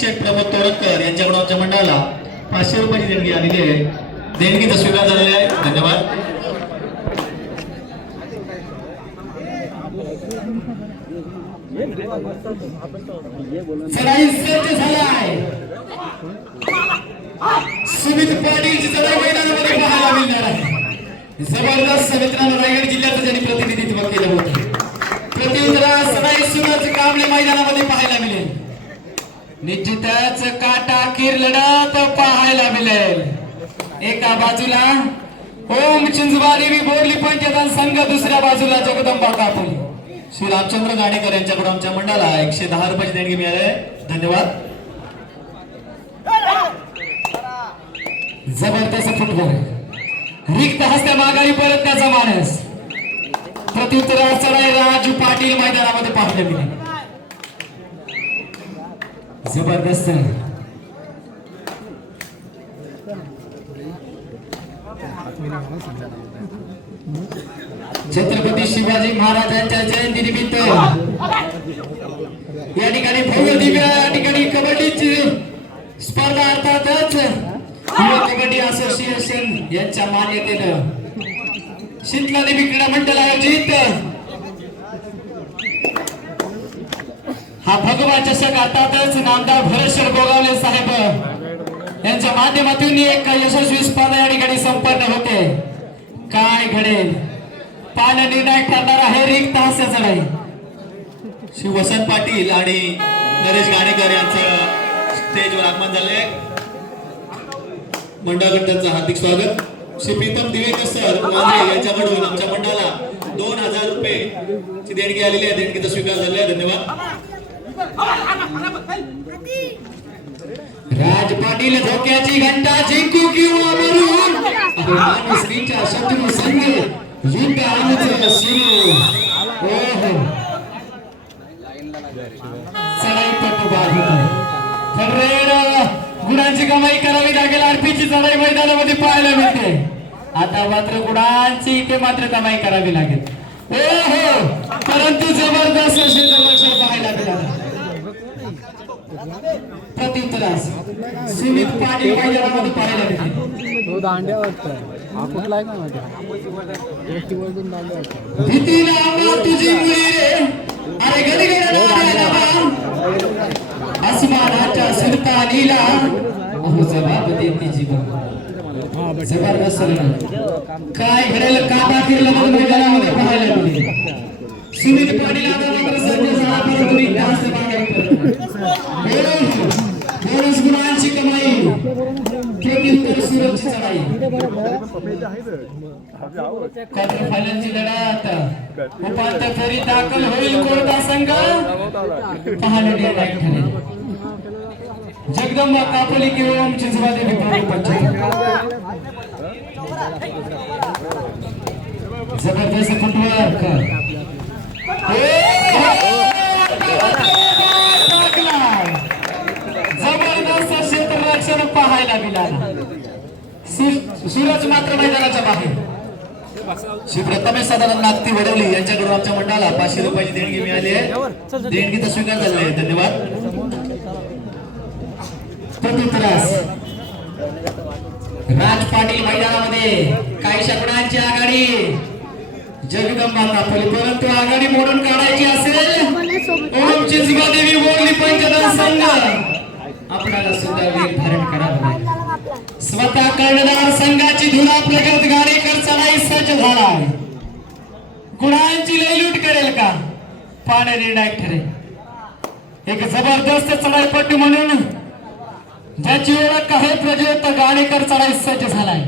शिक्षक प्रमोद तोरटकर यांच्याकडून आमच्या मंडळाला 500 रुपयाची देणगी आलेली आहे. देणगीचा स्वीकार झालेला आहे. धन्यवाद. चढाई सज्ज झालाय. सुमित पाटीलची चढाई मैदानामध्ये पाहायला मिळणार आहे. जबरदस्त मित्रांनो, रायगड जिल्ह्याचं त्यांनी प्रतिनिधित्व केलं होतं. प्रत्युत्तरास चढाई सुरूच कामले मैदानामध्ये पाहायला मिळेल. निश्चितच काटाकीर लढत पाहायला मिळेल. एका बाजूला ओम चिंचवादेवी बोरली पंचदान संघ, दुसऱ्या बाजूला जगदंबा कापोली. श्री रामचंद्र गाडेकर यांच्याकडून आमच्या मंडळाला 110 रुपयाची देणगी मिळाली आहे. धन्यवाद. जबरदस्त फुटबॉल. रिक्त हस्त्या माघारी परतण्याचा मानस. प्रत्युत्तरास चढाई राजू पाटील मैदानामध्ये पाहायला मिळेल. जबरदस्त छत्रपती शिवाजी महाराजांच्या जयंती निमित्त या ठिकाणी भव्य दिव्य या ठिकाणी कबड्डीची स्पर्धा अर्थातच युवा कबड्डी असोसिएशन यांच्या मान्यतेनं शीतला देवी क्रीडा मंडळ आयोजित हा भगवा चषक अर्थातच नामदार भरतशेठ गोगावले साहेब यांच्या माध्यमातून एक यशस्वी स्पर्धा या ठिकाणी संपन्न होते. काय घडेल पान निर्णय करणार आहे रिक्त हास्य चढाई. श्री वसंत पाटील आणि नरेश गाडेकर यांचं स्टेजवर आगमन झाले. मंडळाकडे त्यांचं हार्दिक स्वागत. श्री प्रीतम दिवेकर सर वांद्रे यांच्याकडून आमच्या मंडळाला 2000 रुपये देणगी आलेली आहे. देणगीचा स्वीकार झालेला आहे. धन्यवाद. राज पाटील धोक्याची घंटा जिंकू किंवा मरू, मानसरीच्या शत्रू संघ युद्ध आमचं सुरू. चढाई पटुबाद होते. खरेड गुणांची कमाई करावी लागेल. आरपीची चढाई मैदानामध्ये पाहायला मिळते. आता मात्र गुणांची इथे मात्र कमाई करावी लागेल. परंतु जबरदस्त क्षेत्ररक्षण पाहायला मिळालं. प्रत्युत्तरास सुमित पाटील मैदानामध्ये पाहायला मिळते. तो दांड्या वाटतोय हा कुठलाय का माझ्या गोष्टी वळून दांड्या वाटतोय. भीतीला आम्हा तुझी मुली रे, अरे गडी आसमानाच्या सुलतानीला बहु जबाब देती जीवन. जबरदस्त काय घडेल काटाकीरला मग मैदानामध्ये पाहायला मिळते. सुमित पाटील आता मात्र सज्ज झाला, परंतु इतिहास बोनस गुणांची कमाई. प्रत्युत्तर सुरक्षित चढाई. क्वार्टर फायनलची लढत उपांत्य फेरीत दाखल होईल कोणता संघ पाहणे निर्णायक ठरेल. जगदंबा कापोली किंवा ओम चिंचवादेवी बोरली पंचायत. जबरदस्त फुटवर्क. जबरदस्त क्षेत्ररक्षण पाहायला मिळालं. सूरज मात्र मैदानाच्या बाहेर. श्री प्रथमेश सदानंद नागती वडवली यांच्याकडून आमच्या मंडळाला 500 रुपयाची देणगी मिळाली आहे. देणगीचा स्वीकार झालेला आहे. धन्यवाद. प्रत्युत्तरास राज पाटील मैदानामध्ये काही शकडांची आघाडी. जगदंबा कापोली, परंतु आघाडी मोडून काढायची असेल ओम चिंचवादेवी बोरली पंचदान संघ आपल्याला सुद्धा वेग धारण करावा. स्वतः कर्णधार संघाची धुरा प्रगत गाडेकर चढाई सज्ज झाला. गुणांची लयलूट करेल का पाहणे निर्णायक ठरेल. एक जबरदस्त चढाईपट्टू म्हणून ज्याची ओळख आहे प्रज्योत गाडेकर चढाई सज्ज झालाय.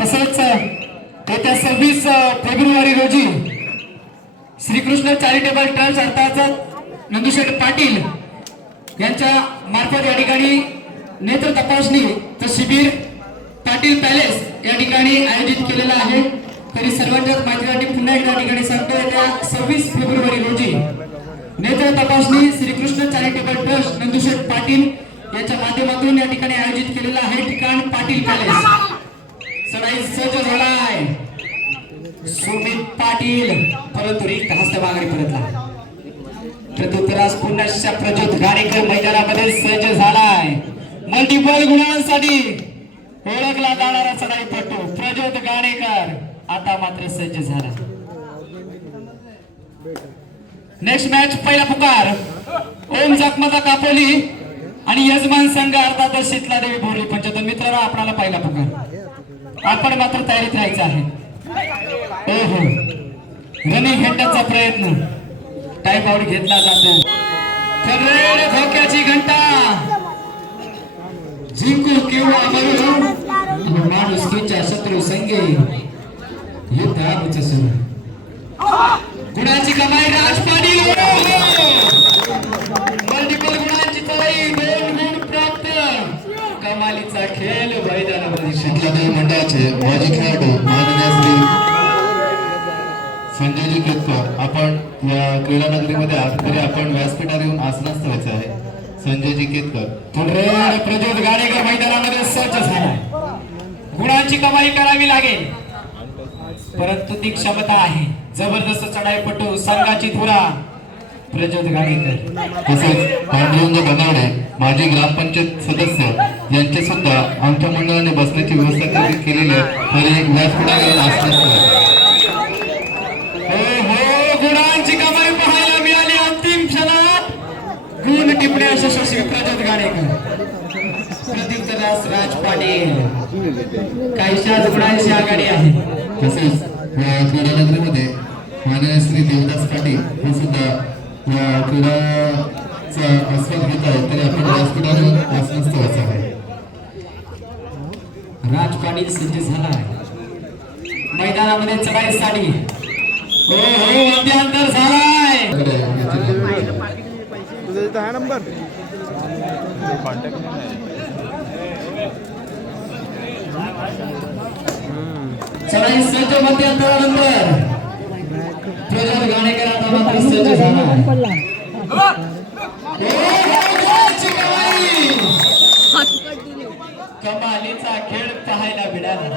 तसेच येत्या 26 फेब्रुवारी रोजी श्रीकृष्ण चॅरिटेबल ट्रस्ट अर्थात नंदुशेठ पाटील यांच्या मार्फत या ठिकाणी नेत्र तपासणी शिबिर पाटील पॅलेस या ठिकाणी आयोजित केलेलं आहे. तरी सर्वांच्या माहितीसाठी पुन्हा एकदा ठिकाणी सांगतो, येत्या 26 फेब्रुवारी रोजी नेत्र तपासणी श्रीकृष्ण चॅरिटेबल ट्रस्ट नंदुशेठ पाटील यांच्या माध्यमातून या ठिकाणी आयोजित केलेलं आहे. ठिकाण पाटील पॅलेस. चढाई सज्ज झालाय सुमित पाटील, परंतु रिक्त हस्त माघारी परतला. प्रत्युत्तरास पुन्हा प्रज्योत गाडेकर मैदानामध्ये सज्ज झालाय. मल्टिपल गुणांसाठी ओळखला जाणारा चढाईपटू प्रज्योत गाडेकर आता मात्र सज्ज झाला. नेक्स्ट मॅच पहिला पुकार ओम जखमाचा कापोली आणि यजमान संघ अर्थातच शीतला देवी बोरली पंचायत. मित्रांनो आपल्याला पहिला पुकार, आपण मात्र तयारीत राहायचं आहे. ओहो रनिंग घेण्याचा प्रयत्न, टाइम आउट घेतला जातो. तर धोक्याची घंटा जिंकू किंवा मरू माणुसकीच्या शत्रू संगे युद्ध आमचं सुरू. गुणाची कमाई राज पाटील, मल्टिपल गुणांची चढाई, 2 गुण प्राप्त. कमालीचा खेळ मैदानामध्ये शीतलादेवी मंडळाचे माजी खेळाडू माननीय श्री संजयजी केतकर, आपण या क्रीडा नगरीमध्ये आहात तरी आपण व्यासपीठावर येऊन आसनस्थ व्हायचं आहे. संजयजी केतकर प्रज्योत गाडेकर मैदानामध्ये सज्ज झालाय. गुणांची कमाई करावी लागेल, परंतु ती क्षमता आहे. जबरदस्त चढाईपटू संघाची धुरा प्रज्योत गाडेकर. तसेच पांडुरंग बनावडे माजी ग्रामपंचायत सदस्य यांचे सुद्धा आमच्या मंडळाने बसण्याची व्यवस्था केलेली आहे तरी एक व्यासपीठावर येऊन आसनस्थ व्हायचं. हो गुणांची कमाई पाहायला मिळाली. अंतिम क्षणात गुण टिपण्यास यशस्वी प्रज्योत गाडेकर. प्रत्युत्तरास राज पाटील काहीशाच गुणांची आघाडी आहे. तसेच या क्रीडा नगरीमध्ये माननीय श्री देवदास पाटील हे सुद्धा या क्रीडाचा आस्वाद घेत आहेत तरी आपण व्यासपीठावर येऊन आसनस्थ व्हायचं आहे. राज पाटील सज्ज झाला मैदानामध्ये चढाईसाठी. हो मध्यांतर झालाय. तुझा इथं हा नंबर कॉन्टॅक्ट नाही. चढाई सज्ज मध्यांतरानंतर प्रज्योत गाडेकर आता मात्र सज्ज झाला. कमालीचा खेळ पाहायला मिळाला.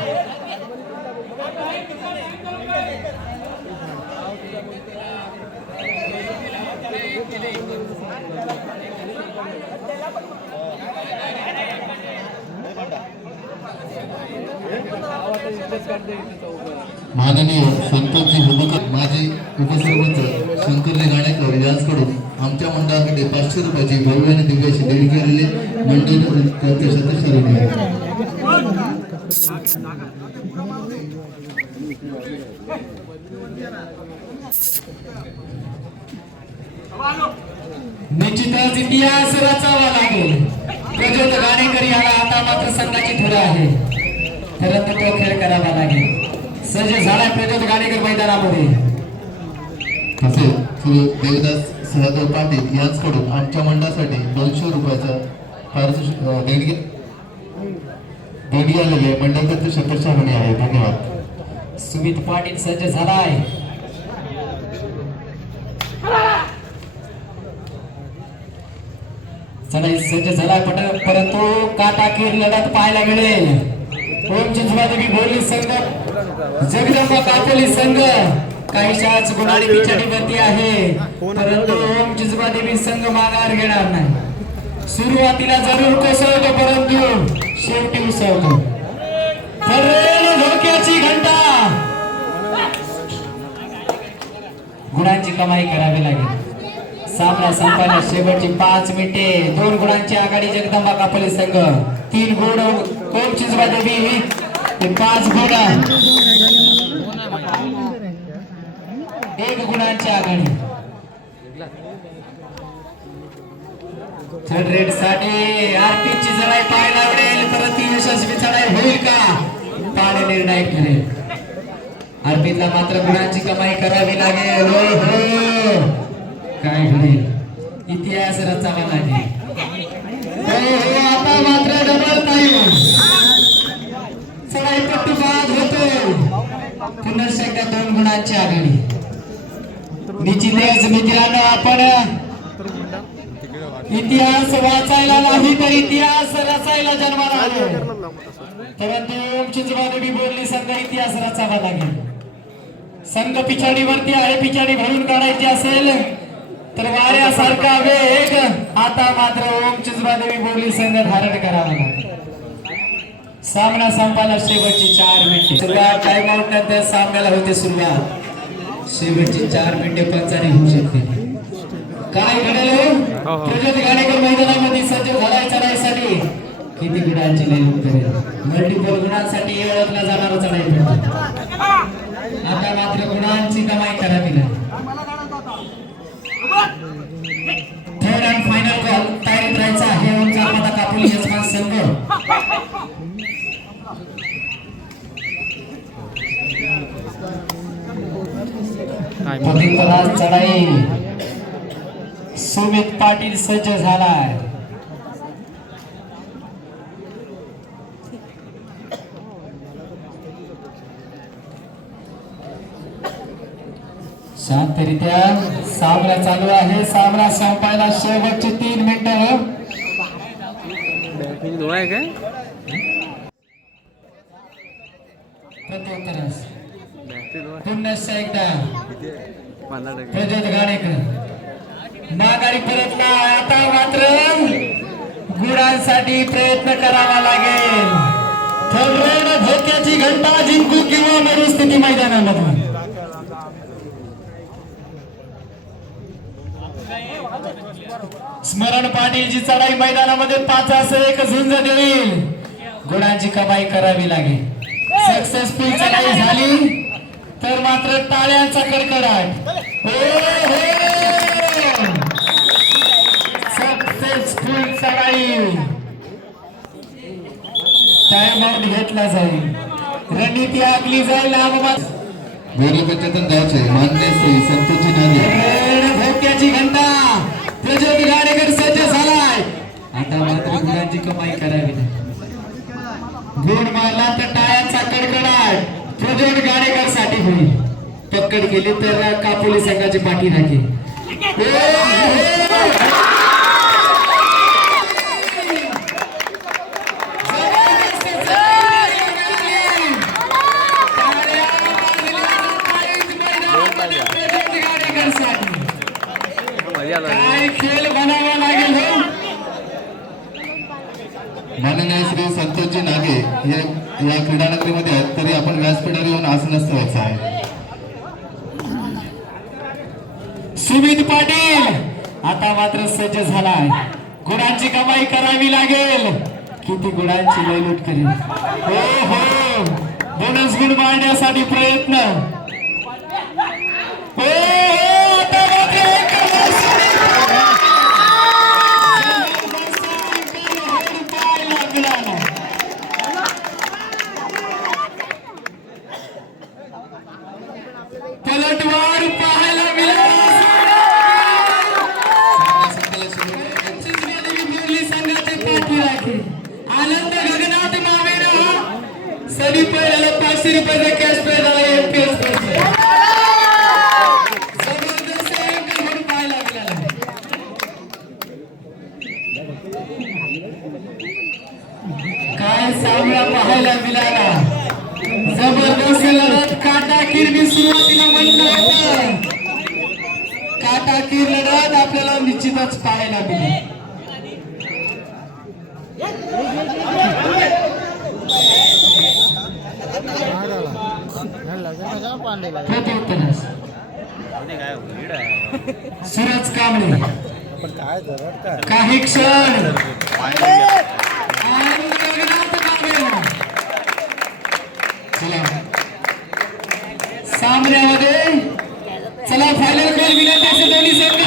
माननीय संतोषजी हुबकर माजी उपसरपंच शंकरजी गाडेकर यांच्याकडून आमच्या मंडळाकडे 500 रुपयाची भव्य आणि दिव्य अशी देणगी केलेली मंडळ त्यांच्या सदस्यांनी आहे. निश्चितच इतिहास रचावा लागेल. प्रज्योत गाडेकर याला आता मात्र संघाची धुरा आहे, परंतु तो खेळ करावा लागेल. सज्ज झालाय प्रज्योत गाडेकर मैदानामध्ये. तसेच श्री देवदास सहदेव पाटील यांच्याकडून आमच्या मंडळासाठी 200 रुपयाचा देणगी आलेली आहे. मंडळाचे शतशः म्हणे आहे. धन्यवाद. सुमित पाटील सज्ज झालाय. चढाई सज्ज झालाय परंतु काटाकीर लढत पाहायला मिळेल. ओम चिंचवादेवी बोरली संघ, जगदंबा कापोली संघ काहीशाच गुणाने पिछाडीवरती आहे, परंतु ओम चिंचवादेवी संघ माघार घेणार नाही. सुरुवातीला जरूर कोसळतो परंतु शेवटी उसळतो. धोक्याची घंटा. गुणांची कमाई करावी लागेल. सामना संपायला शेवटची 5 मिनिटे. 2 गुणांची आघाडी जगदंबा कापोली संघ, 3 गुण ओम चिंचवादेवी, 5 गुण 1 गुणांची आघाडी. थर्ड रेड साठी आरपीची चढाई पाहायला आवडेल, परंतु यशस्वी चढाई होईल का पाहणे निर्णायक ठरेल. आरपीला मात्र गुणांची कमाई करावी लागेल. हो काय होईल, इतिहास रचावा लागेल. आता मात्र डबल टाइम. चढाई पट्टू बाद होतो. पुन्हा एकदा 2 गुणांची आघाडी. निश्चितच मित्रांनो आपण इतिहास वाचायला नाही तर इतिहास रचायला जन्माला आलो. परंतु चिंचवादेवी बोलली संघ इतिहास रचावा लागेल. संघ पिछाडीवरती आहे, पिछाडी भरून काढायची असेल तर वाऱ्यासारखा वेग आता मात्र ओम चिंचवादेवी बोलली संघ धारण करावा लागेल. सामना संपायला शेवटची 4 मिनिटे. सुरुवात टाइम आउट नंतर सामन्याला होते सुरुवात. शेवटची 4 मिनिटे पंचाने होऊ शकते. काय घडेल प्रज्योत गाडेकर मैदानामध्ये सज्ज झालाय चढाईसाठी. किती गुणांची लढत करेल. मल्टिपल गुणांसाठी ओळखला जाणारा चढाई. आता मात्र गुणांची कमाई करावी लागेल. थर्ड अँड फायनल कॉल तयारीत राहायचा आहे. आमचा आता कापुली यजमान संघ. पवित्रा चढाई सुमित पाटील सज्ज झालाय. शांतरित्या सामना चालू आहे. सामना संपायला शेवटची 3 मिनिटं. धुवा आहे काय प्रत्युत्तरास पुन्हा एकदा 15% प्रज्योत गाडेकर माघारी परतला. आता मात्र गुणांसाठी प्रयत्न करावा लागेल. थर्ड धोक्याची घंटा जिंकू किंवा मरू स्थिती मैदानामध्ये. स्मरण पाटीलची चढाई मैदानामध्ये 5-1 झुंज देईल. गुणांची कमाई करावी लागेल. सक्सेसफुल चढाई झाली तर मात्र टाळ्यांचा कडकडाट. सक्सेसफुल चढाई. टाइम आउट घेतला जाईल. रणनीती आखली जाईल. बोरी पंचायतन गावचे मान्य श्री संतोषजी नागे. धोक्याची घंटा प्रज्योत गाडेकर सज्ज झालाय. आता मात्र गुणांची कमाई करावी. गुण मारला तर टाळ्यांचा कडकडाट प्रज्योत गाडेकर साठी होईल. पकड केली तर कापोली संघाची पाठी राखील. काय खेळ बनावा लागेल हो. माननीय श्री संतोषजी नागे हे या क्रीडानगरीमध्ये आहेत, तरी आपण व्यासपीठावर येऊन आसनस्थ व्हायचं आहे. सुमित पाटील आता मात्र सज्ज झालाय. गुणांची कमाई करावी लागेल. किती गुणांची लयलूट करेल. हो हो बोनस गुण मारण्यासाठी प्रयत्न. हो आता मात्र पलटवार पाहायला मिळाला. संघाचे पाठी राखे. आनंद गगनात नावेनं सनी पहिल्याला 500 रुपयाचा कॅश प्राइज आला. एमपीएस जबरदस्त अंक म्हणून पाहायला मिळाला. काय सामना पाहायला मिळाला. जबरदस्त लढत. काटाकीर सुरुवातीला म्हणलं होतं. काटाकीर लढत आपल्याला निश्चितच पाहायला मिळेल. प्रत्युत्तरास सूरज कांबळे काही क्षण सामन्यामध्ये चला फायनल कॉल विनंती दोन्ही संघ